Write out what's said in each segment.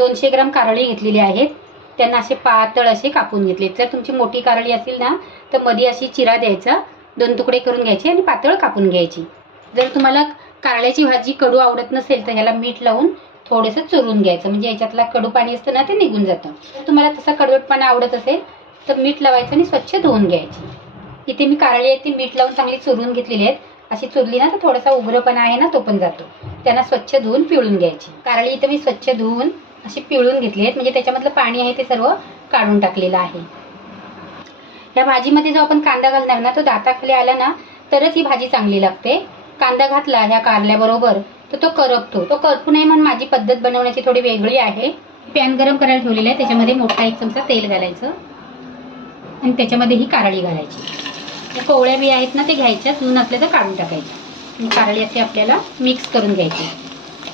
दोनशे ग्राम कारळी घेतलेली आहेत. त्यांना असे पातळ असे कापून घेतले. जर तुमची मोठी कारळी असेल ना तर मध्ये अशी चिरा द्यायचा. दोन तुकडे करून घ्यायचे आणि पातळ कापून घ्यायची. जर तुम्हाला कारळ्याची भाजी कडू आवडत नसेल तर ह्याला मीठ लावून थोडंसं चुरून घ्यायचं. म्हणजे याच्यातला कडू पाणी असतं ना ते निघून जातं. जर तुम्हाला तसा कडवटपणा आवडत असेल तर मीठ लावायचं आणि स्वच्छ धुवून घ्यायची. इथे मी कारळी आहेत ती मीठ लावून चांगली चुरून घेतलेली आहेत. अशी चुरली ना तर थोडासा उग्रपणा आहे ना तो पण जातो. त्यांना स्वच्छ धुवून पिळून घ्यायची. कारळी इथे मी स्वच्छ धुवून अशी पिळून घेतली आहेत. म्हणजे त्याच्यामधलं पाणी आहे ते सर्व काढून टाकलेलं आहे. या भाजीमध्ये जो आपण कांदा घालणार ना तो दाताखाली आला ना तरच ही भाजी चांगली लागते. कांदा घातला ह्या कारल्याबरोबर तर तो करपतो. तो करपू नये म्हणून माझी पद्धत बनवण्याची थोडी वेगळी आहे. पॅन गरम करायला ठेवलेलं आहे. त्याच्यामध्ये मोठा एक चमचा तेल घालायचं. आणि त्याच्यामध्ये ही कारळी घालायची. कोवळ्या बिया आहेत ना ते घ्यायच्या. चून असल्या तर काढून टाकायच्या कारळी असे आपल्याला मिक्स करून घ्यायची.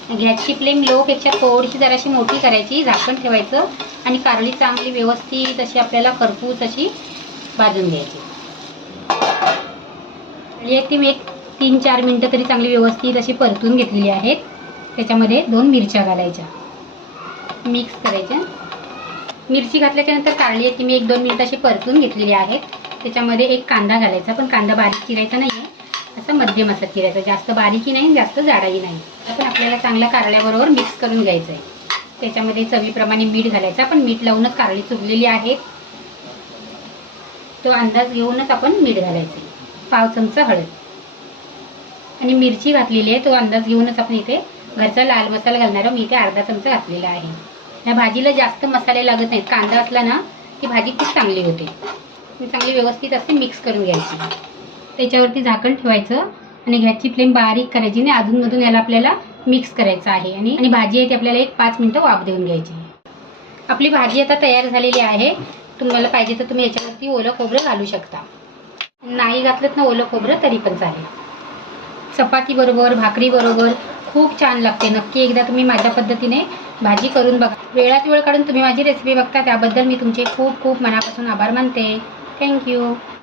गॅसची फ्लेम लोपेक्षा थोडीशी जराशी मोठी करायची झाकण ठेवायचं आणि कारली चांगली व्यवस्थित अशी आपल्याला खरपूस अशी भाजून द्यायची एक ती मी एक तीन चार मिनटं तरी चांगली व्यवस्थित अशी परतून घेतलेली आहेत. त्याच्यामध्ये दोन मिरच्या घालायच्या. मिक्स करायच्या. मिरची घातल्याच्यानंतर कारली आहे ती मी एक दोन मिनिट अशी परतून घेतलेली आहेत. त्याच्यामध्ये एक कांदा घालायचा पण कांदा बारीक चिरायचा नाही आहे असा मध्यम असा चिरायचा. जास्त बारीकही नाही जास्त जाडाही नाही. पण आपल्याला चांगल्या कारल्याबरोबर मिक्स करून घ्यायचं आहे त्याच्यामध्ये चवीप्रमाणे मीठ घालायचं. आपण मीठ लावूनच कारली चुरलेली आहे. तो अंदाज घेऊनच आपण मीठ घालायचं पाव चमचा हळद. आणि मिरची घातलेली आहे. तो अंदाज घेऊनच आपण इथे घरचा लाल मसाला घालणार मी इथे अर्धा चमचा घातलेला आहे. या भाजीला जास्त मसाले लागत नाहीत. कांदा असला ना ती भाजी खूप चांगली होते. मी चांगली व्यवस्थित असे मिक्स करून घ्यायची. त्याच्यावरती झाकण ठेवायचं. आणि गॅसची फ्लेम बारीक करायची आणि अधूनमधून याला आपल्याला मिक्स करायचं आहे. आणि आणि भाजी आहे ती आपल्याला एक पाच मिनटं वाफ देऊन घ्यायची आपली भाजी आता तयार झालेली आहे. तुम्हाला पाहिजे तर तुम्ही याच्यावरती ओलं खोबरं घालू शकता. नाही घातलं ना ओलं खोबरं तरी पण चालेल. चपाती बरोबर भाकरी बरोबर खूप छान लागते. नक्की एकदा तुम्ही माझ्या पद्धतीने भाजी करून बघा. वेळात वेळ काढून तुम्ही माझी रेसिपी बघता त्याबद्दल मी तुमचे खूप खूप मनापासून आभार मानते. थँक्यू